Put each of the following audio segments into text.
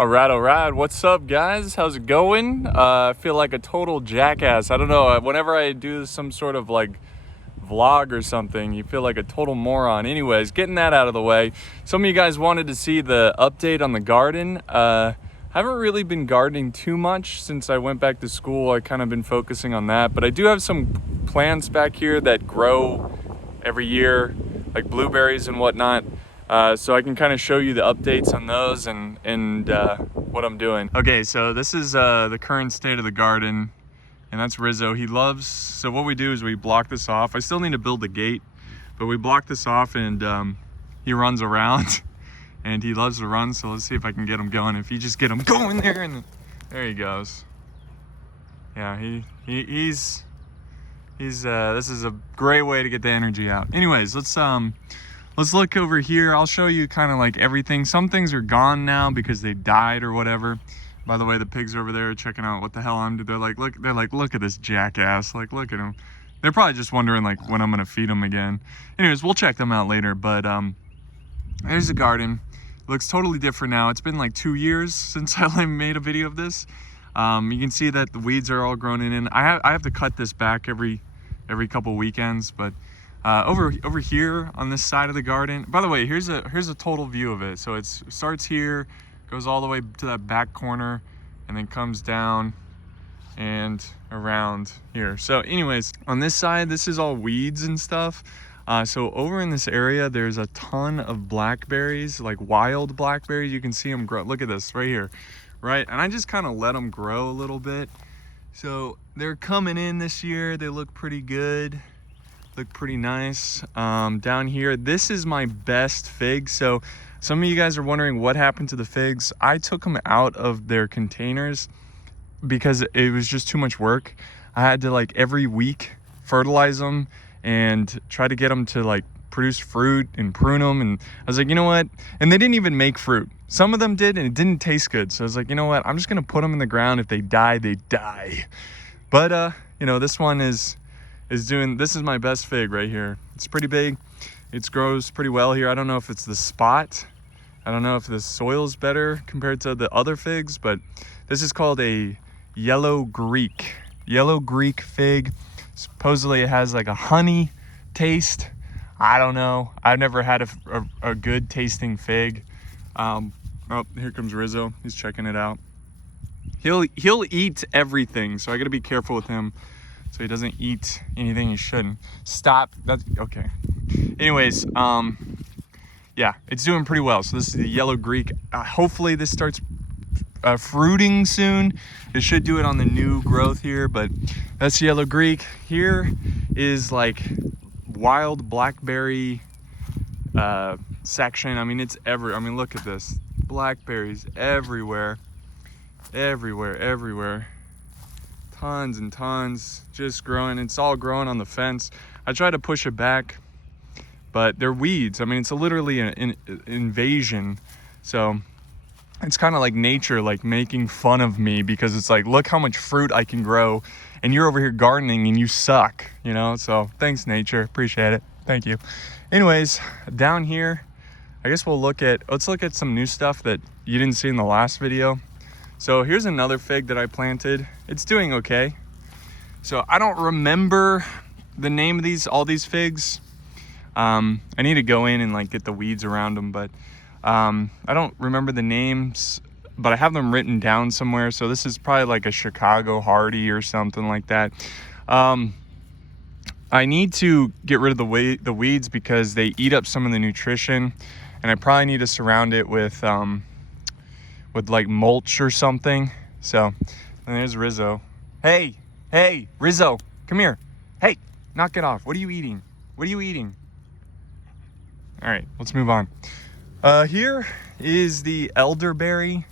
Alright, what's up guys? How's it going? I feel like a total jackass. I don't know, whenever I do some sort of like vlog or something, you feel like a total moron. Anyways, getting that out of the way. Some of you guys wanted to see the update on the garden. Haven't really been gardening too much since I went back to school. I kind of been focusing on that, but I do have some plants back here that grow every year, like blueberries and whatnot. So I can kind of show you the updates on those and what I'm doing. Okay, so this is the current state of the garden, and that's Rizzo. He loves, so what we do is we block this off. I still need to build the gate, but we block this off and he runs around and he loves to run. So let's see if I can get him going. If you just get him going there, and there he goes. Yeah, he's this is a great way to get the energy out. Anyways, let's look over here. I'll show you kind of like everything. Some things are gone now because they died or whatever. By the way, the pigs over there are checking out what the hell I'm doing. They're like, look at this jackass. Like, look at him. They're probably just wondering like when I'm gonna feed them again. Anyways, we'll check them out later. But there's the garden. Looks totally different now. It's been like 2 years since I made a video of this. You can see that the weeds are all grown in. I have to cut this back every couple weekends, but over here on this side of the garden, by the way, here's a total view of it. So it starts here, goes all the way to that back corner, and then comes down and around here. So anyways, on this side, this is all weeds and stuff. So over in this area, there's a ton of blackberries, like wild blackberries. You can see them grow. Look at this right here, right? And I just kind of let them grow a little bit. So they're coming in this year. They look pretty good. Look pretty nice. Down here, this is my best fig. So some of you guys are wondering what happened to the figs. I took them out of their containers because it was just too much work. I had to like every week fertilize them and try to get them to like produce fruit and prune them. And I was like, you know what? And they didn't even make fruit. Some of them did, and it didn't taste good. So I was like, you know what? I'm just gonna put them in the ground. If they die, they die. But you know, this one is doing, this is my best fig right here. It's pretty big. It grows pretty well here. I don't know if it's the spot. I don't know if the soil's better compared to the other figs, but this is called a yellow Greek fig. Supposedly it has like a honey taste. I don't know. I've never had a good tasting fig. Oh, here comes Rizzo. He's checking it out. He'll eat everything, so I gotta be careful with him so he doesn't eat anything he shouldn't. Stop. That's okay. Anyways, yeah, it's doing pretty well. So this is the yellow Greek. Hopefully this starts fruiting soon. It should do it on the new growth here, but that's yellow Greek. Here is like wild blackberry section. I mean, look at this. Blackberries everywhere. Tons and tons just growing. It's all growing on the fence. I try to push it back, but they're weeds. I mean, it's literally an invasion. So it's kind of like nature, like making fun of me because it's like, look how much fruit I can grow and you're over here gardening and you suck, you know? So thanks, nature. Appreciate it. Thank you. Anyways, down here, I guess let's look at some new stuff that you didn't see in the last video. So here's another fig that I planted. It's doing okay. So I don't remember the name of all these figs. I need to go in and like get the weeds around them, but I don't remember the names, but I have them written down somewhere. So this is probably like a Chicago Hardy or something like that. I need to get rid of the weeds because they eat up some of the nutrition, and I probably need to surround it with like mulch or something. So, and there's Rizzo. Hey, Rizzo, come here. Hey, knock it off. What are you eating? All right, let's move on. Here is the elderberry.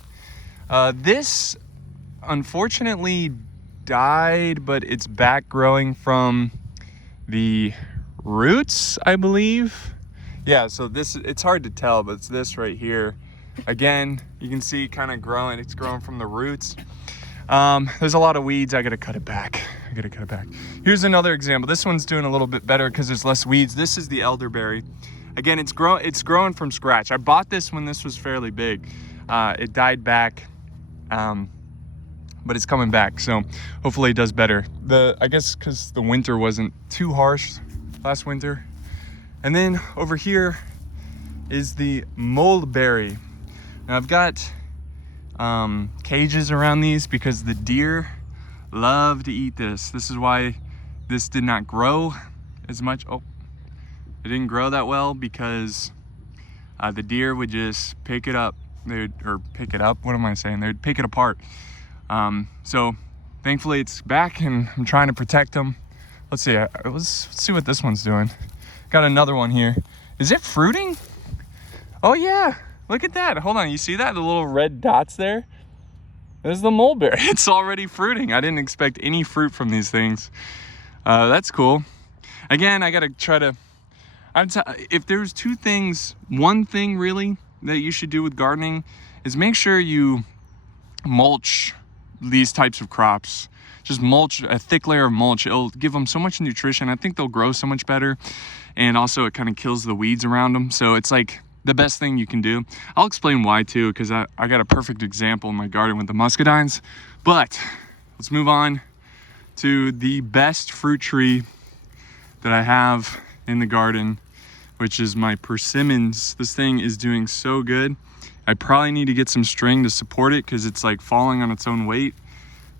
This unfortunately died, but it's back growing from the roots, I believe. Yeah, so it's hard to tell, but it's this right here. Again, you can see kind of growing. It's growing from the roots. There's a lot of weeds. I gotta cut it back. Here's another example. This one's doing a little bit better because there's less weeds. This is the elderberry. Again, it's growing from scratch. I bought this when this was fairly big. It died back, but it's coming back. So hopefully it does better. I guess because the winter wasn't too harsh last winter. And then over here is the mulberry. Now I've got cages around these because the deer love to eat this. This is why this did not grow as much. Oh, it didn't grow that well because the deer would just pick it up. Pick it up, what am I saying? They'd pick it apart. So thankfully it's back and I'm trying to protect them. Let's see, let's see what this one's doing. Got another one here. Is it fruiting? Oh yeah, look at that. Hold on, you see that? The little red dots there? There's the mulberry. It's already fruiting. I didn't expect any fruit from these things. That's cool. Again, I gotta try to, if there's two things, one thing really that you should do with gardening is make sure you mulch these types of crops. Just mulch, a thick layer of mulch. It'll give them so much nutrition. I think they'll grow so much better. And also it kind of kills the weeds around them. So it's like the best thing you can do. I'll explain why too, because I got a perfect example in my garden with the muscadines. But let's move on to the best fruit tree that I have in the garden, which is my persimmons. This thing is doing so good. I probably need to get some string to support it because it's like falling on its own weight.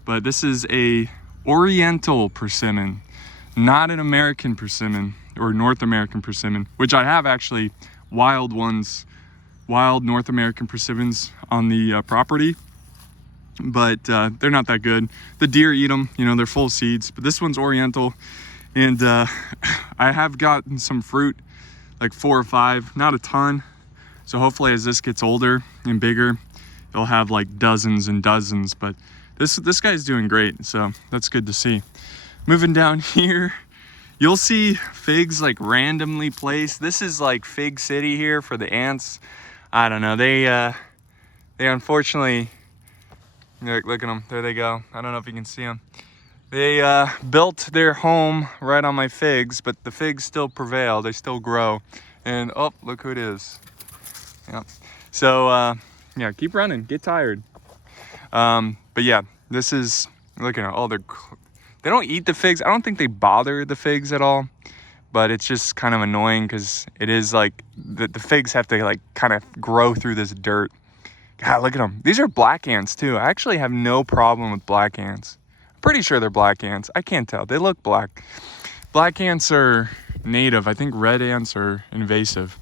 But this is a Oriental persimmon, not an American persimmon or North American persimmon, which I have actually wild ones, wild North American persimmons on the property. But they're not that good. The deer eat them, you know, they're full of seeds. But this one's Oriental. And I have gotten some fruit, like 4 or 5, not a ton. So hopefully as this gets older and bigger, it'll have like dozens and dozens. But this guy's doing great, so that's good to see. Moving down here, you'll see figs like randomly placed. This is like Fig City here for the ants. I don't know, they unfortunately, look at them, there they go. I don't know if you can see them. They built their home right on my figs, but the figs still prevail, they still grow. And oh, look who it is. Yeah. So yeah, keep running, get tired. But yeah, this is, look at all, they don't eat the figs. I don't think they bother the figs at all, but it's just kind of annoying because it is like the figs have to like kind of grow through this dirt. God, look at them. These are black ants too. I actually have no problem with black ants. I'm pretty sure they're black ants. I can't tell. They look black. Black ants are native. I think red ants are invasive.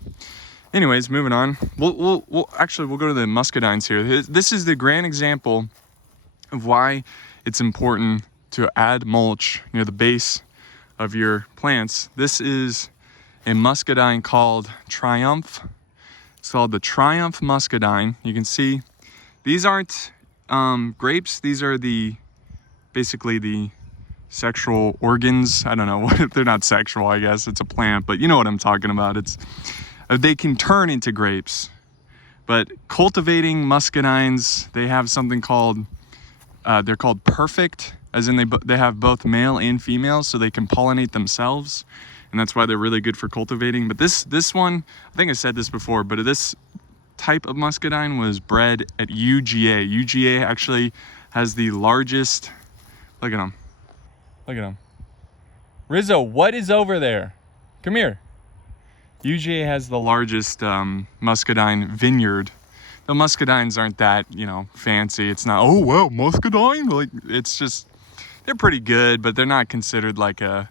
Anyways, moving on. We'll go to the muscadines here. This is the grand example of why it's important to add mulch near the base of your plants. This is a muscadine called Triumph. It's called the Triumph muscadine. You can see these aren't grapes. These are basically the sexual organs. I don't know, they're not sexual, I guess. It's a plant, but you know what I'm talking about. They can turn into grapes. But cultivating muscadines, they have something called, they're called perfect, as in they have both male and female, so they can pollinate themselves. And that's why they're really good for cultivating. But this one, I think I said this before, but this type of muscadine was bred at UGA. UGA actually has the largest, look at them. Look at them. Rizzo, what is over there? Come here. UGA has the largest muscadine vineyard. The muscadines aren't that, you know, fancy. It's not, oh wow, muscadine? Like, it's just, they're pretty good, but they're not considered like a,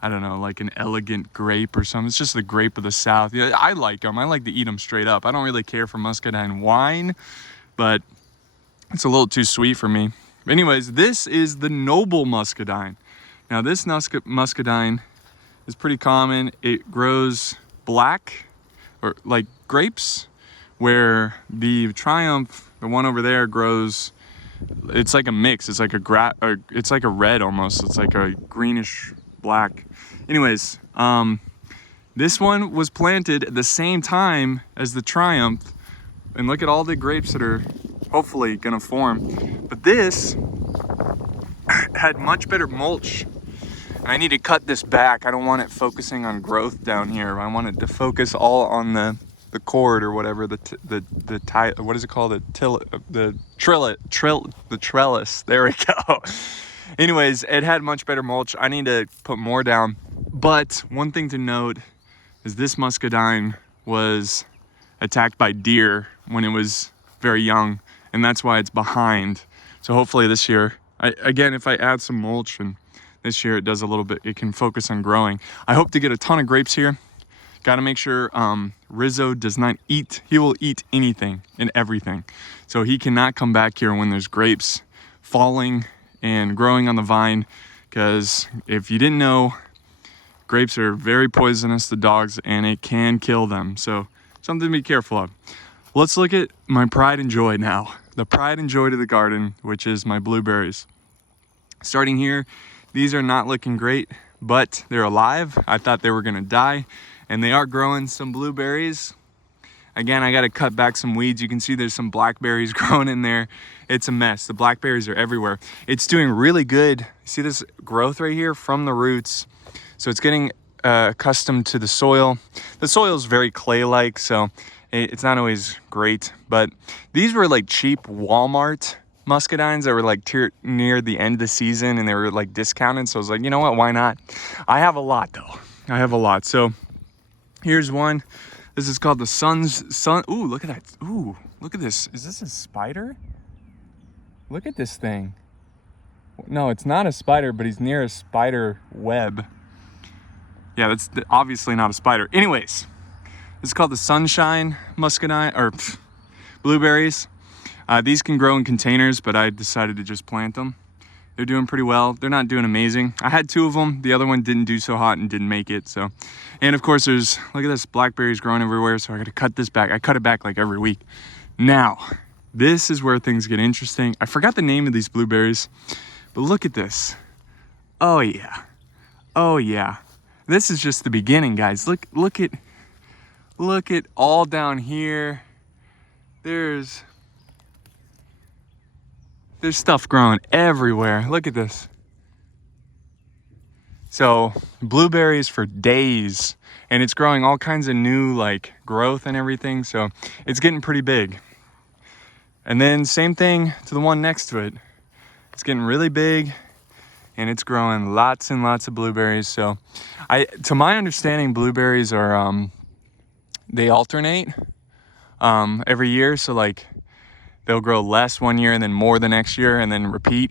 I don't know, like an elegant grape or something. It's just the grape of the South. Yeah, I like them. I like to eat them straight up. I don't really care for muscadine wine, but it's a little too sweet for me. Anyways, this is the noble muscadine. Now this muscadine is pretty common. It grows black, or like grapes, where the Triumph, the one over there, grows, it's like a mix. It's like it's like a red almost. It's like a greenish black. Anyways, this one was planted at the same time as the Triumph, and look at all the grapes that are hopefully gonna form. But this had much better mulch. I need to cut this back. I don't want it focusing on growth down here. I want it to focus all on the the cord or whatever, the tie, what is it called? The trellis. There we go. Anyways, it had much better mulch. I need to put more down. But one thing to note is this muscadine was attacked by deer when it was very young, and that's why it's behind. So hopefully this year, again, if I add some mulch and this year it does a little bit, it can focus on growing. I hope to get a ton of grapes here. Got to make sure Rizzo does not eat. He will eat anything and everything. So he cannot come back here when there's grapes falling and growing on the vine, because if you didn't know, grapes are very poisonous to dogs and it can kill them. So something to be careful of. Let's look at my pride and joy now. The pride and joy to the garden, which is my blueberries. Starting here, these are not looking great, but they're alive. I thought they were gonna die, and they are growing some blueberries. Again, I gotta cut back some weeds. You can see there's some blackberries growing in there. It's a mess. The blackberries are everywhere. It's doing really good. See this growth right here from the roots? So it's getting accustomed to the soil. The soil is very clay-like, so it's not always great. But these were like cheap Walmart muscadines that were like near the end of the season, and they were like discounted. So I was like, you know what, why not? I have a lot though. I have a lot. So here's one. This is called the sun. Ooh, look at that. Ooh, look at this. Is this a spider? Look at this thing. No, it's not a spider, but he's near a spider web. Yeah, that's obviously not a spider. Anyways, this is called the sunshine muscadine, or blueberries. These can grow in containers, but I decided to just plant them. They're doing pretty well. They're not doing amazing. I had 2 of them. The other one didn't do so hot and didn't make it. So, and of course there's, look at this, blackberries growing everywhere. So I got to cut this back. I cut it back like every week. Now, this is where things get interesting. I forgot the name of these blueberries, but look at this. Oh yeah. Oh yeah. This is just the beginning, guys. Look at all down here. There's stuff growing everywhere. Look at this. So blueberries for days, and it's growing all kinds of new like growth and everything. So it's getting pretty big. And then same thing to the one next to it. It's getting really big, and it's growing lots and lots of blueberries. So to my understanding, blueberries are, they alternate every year. So like they'll grow less one year and then more the next year and then repeat.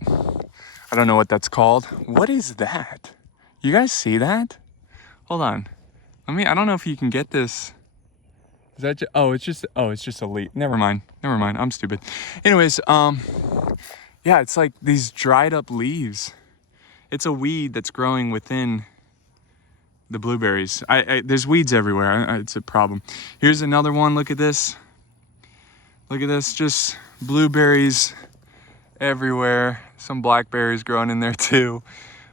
I don't know what that's called. What is that? You guys see that? Hold on. I don't know if you can get this. Is that it's just a leaf. Never mind. I'm stupid. Anyways, yeah, it's like these dried up leaves. It's a weed that's growing within the blueberries. There's weeds everywhere. It's a problem. Here's another one. Look at this. Look at this. Just blueberries everywhere. Some blackberries growing in there too.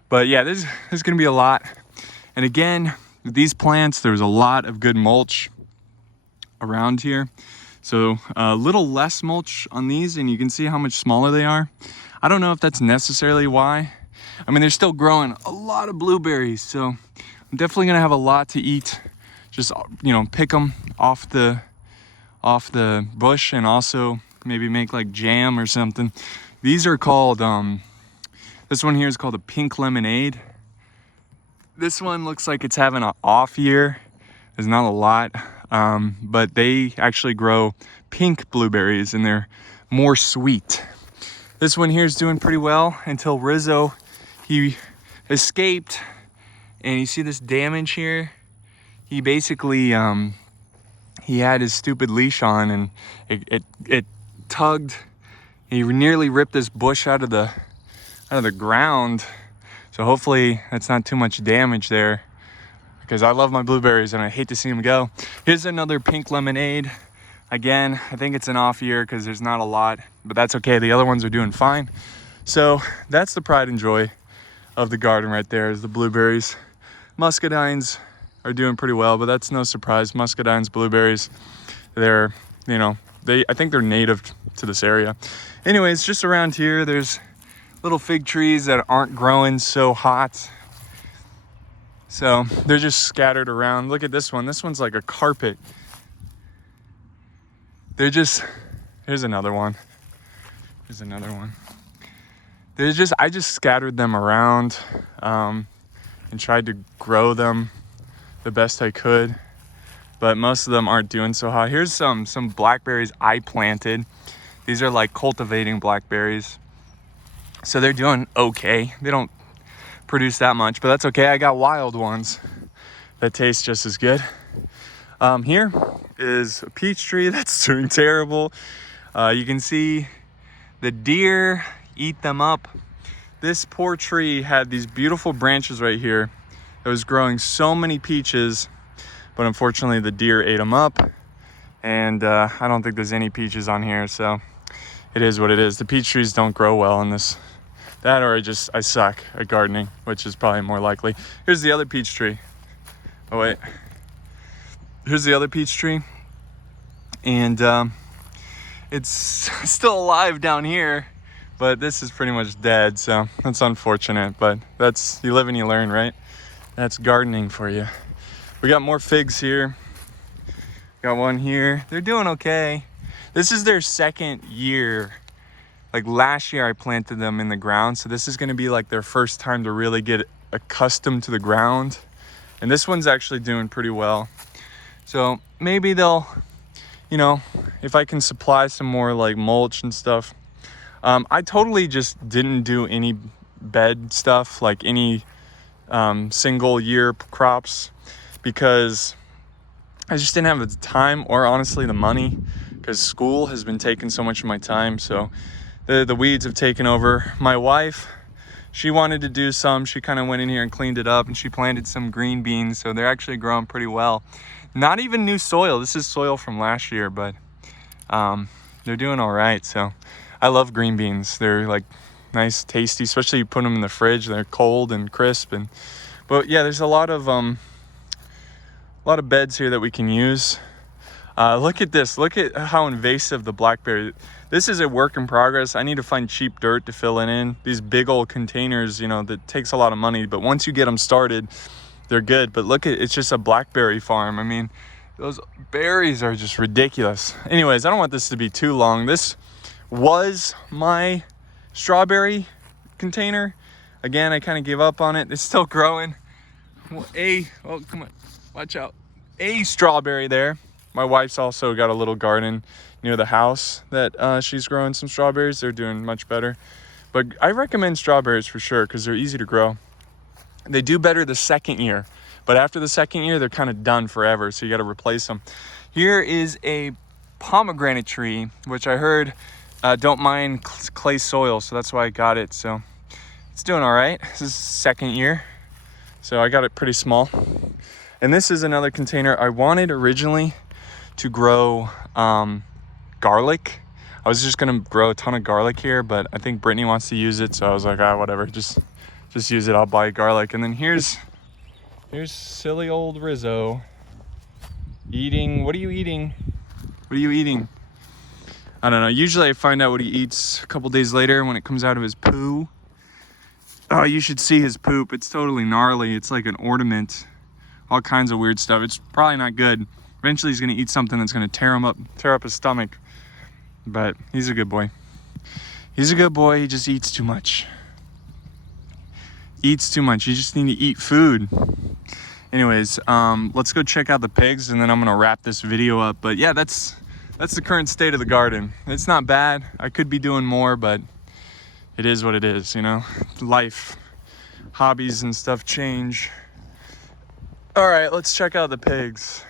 But yeah, there's going to be a lot. And again, with these plants, there's a lot of good mulch around here. So a little less mulch on these, and you can see how much smaller they are. I don't know if that's necessarily why. I mean, they're still growing a lot of blueberries, so I'm definitely gonna have a lot to eat. Just, you know, pick them off the bush, and also maybe make like jam or something. These are called, this one here is called a pink lemonade. This one looks like it's having an off year. There's not a lot, but they actually grow pink blueberries, and they're more sweet. This one here is doing pretty well until Rizzo, he escaped, and you see this damage here? He basically, he had his stupid leash on, and it tugged. He nearly ripped this bush out of the ground. So hopefully that's not too much damage there, because I love my blueberries and I hate to see them go. Here's another pink lemonade. Again, I think it's an off year because there's not a lot, but that's okay. The other ones are doing fine. So that's the pride and joy of the garden right there, is the blueberries. Muscadines are doing pretty well, but that's no surprise. Muscadines, blueberries, they're, you know, I think they're native to this area. Anyways, just around here, there's little fig trees that aren't growing so hot. So they're just scattered around. Look at this one. This one's like a carpet. they're just, here's another one. Here's another one. I just scattered them around and tried to grow them the best I could, but most of them aren't doing so hot. Here's some blackberries I planted. These are like cultivating blackberries. So they're doing okay. They don't produce that much, but that's okay. I got wild ones that taste just as good. Here is a peach tree that's doing terrible. You can see the deer eat them up. This poor tree had these beautiful branches right here. It was growing so many peaches, but unfortunately the deer ate them up. And I don't think there's any peaches on here, so it is what it is. The peach trees don't grow well in this. That or I suck at gardening, which is probably more likely. Here's the other peach tree. Oh wait. Here's the other peach tree. And it's still alive down here, but this is pretty much dead, so that's unfortunate, but you live and you learn, right? That's gardening for you. We got more figs here. Got one here. They're doing okay. This is their second year. Like last year I planted them in the ground, so this is gonna be like their first time to really get accustomed to the ground. And this one's actually doing pretty well. So maybe they'll, if I can supply some more like mulch and stuff. I totally just didn't do any bed stuff, like any single year crops, because I just didn't have the time or honestly the money, because school has been taking so much of my time. So the weeds have taken over. My wife, she wanted to do some. She kind of went in here and cleaned it up, and she planted some green beans. So they're actually growing pretty well. Not even new soil. This is soil from last year, but they're doing all right. So I love green beans. They're like nice, tasty, especially you put them in the fridge. They're cold and crisp. But yeah, there's a lot of beds here that we can use. Look at this. Look at how invasive the blackberry. This is a work in progress. I need to find cheap dirt to fill it in. These big old containers, that takes a lot of money, but once you get them started, they're good. But look at, it's just a blackberry farm. I mean, those berries are just ridiculous. Anyways, I don't want this to be too long. This was my strawberry container. Again, I kind of gave up on it. It's still growing. Oh, come on, watch out. A strawberry there. My wife's also got a little garden near the house that she's growing some strawberries. They're doing much better. But I recommend strawberries for sure because they're easy to grow. They do better the second year, but after the second year, they're kind of done forever, so you got to replace them. Here is a pomegranate tree, which I heard don't mind clay soil, so that's why I got it. So it's doing all right. This is second year, so I got it pretty small. And this is another container. I wanted originally to grow garlic. I was just gonna grow a ton of garlic here, but I think Brittany wants to use it, so I was like, whatever, just use it. I'll buy garlic. And then here's silly old Rizzo eating. What are you eating? What are you eating? I don't know. Usually I find out what he eats a couple days later when it comes out of his poo. Oh, you should see his poop. It's totally gnarly. It's like an ornament. All kinds of weird stuff. It's probably not good. Eventually he's gonna eat something that's gonna tear up his stomach. But he's a good boy. He's a good boy. He just eats too much. Eats too much. You just need to eat food. Anyways, let's go check out the pigs, and then I'm gonna wrap this video up. But yeah, that's the current state of the garden. It's not bad. I could be doing more, but it is what it is, Life, hobbies and stuff change. All right, let's check out the pigs.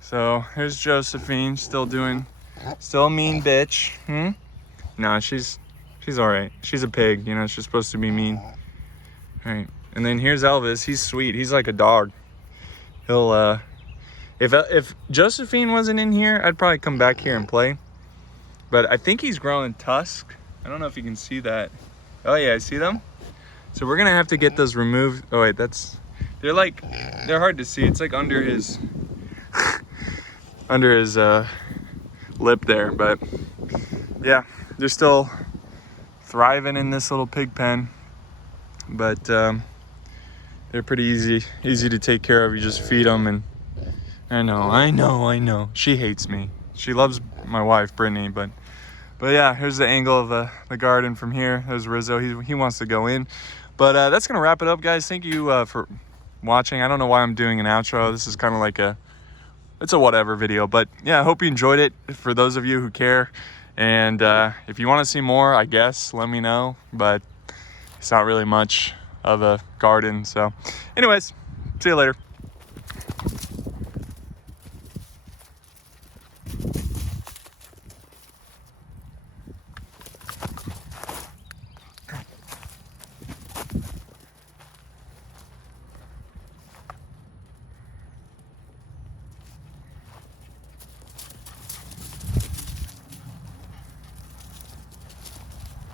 So here's Josephine, still a mean bitch. No, she's all right. She's a pig, she's supposed to be mean. All right, and then here's Elvis. He's sweet. He's like a dog. He'll, if Josephine wasn't in here, I'd probably come back here and play. But I think he's growing tusk. I don't know if you can see that. Oh yeah, I see them. So we're gonna have to get those removed. Oh wait, they're hard to see. It's like under his lip there. But yeah, they're still thriving in this little pig pen. But they're pretty easy to take care of. You just feed them, and I know. She hates me. She loves my wife, Brittany, but yeah, here's the angle of the garden from here. There's Rizzo. He wants to go in. But that's going to wrap it up, guys. Thank you for watching. I don't know why I'm doing an outro. This is kind of like it's a whatever video. But yeah, I hope you enjoyed it. For those of you who care. And if you want to see more, I guess, let me know. But it's not really much of a garden. So anyways, see you later.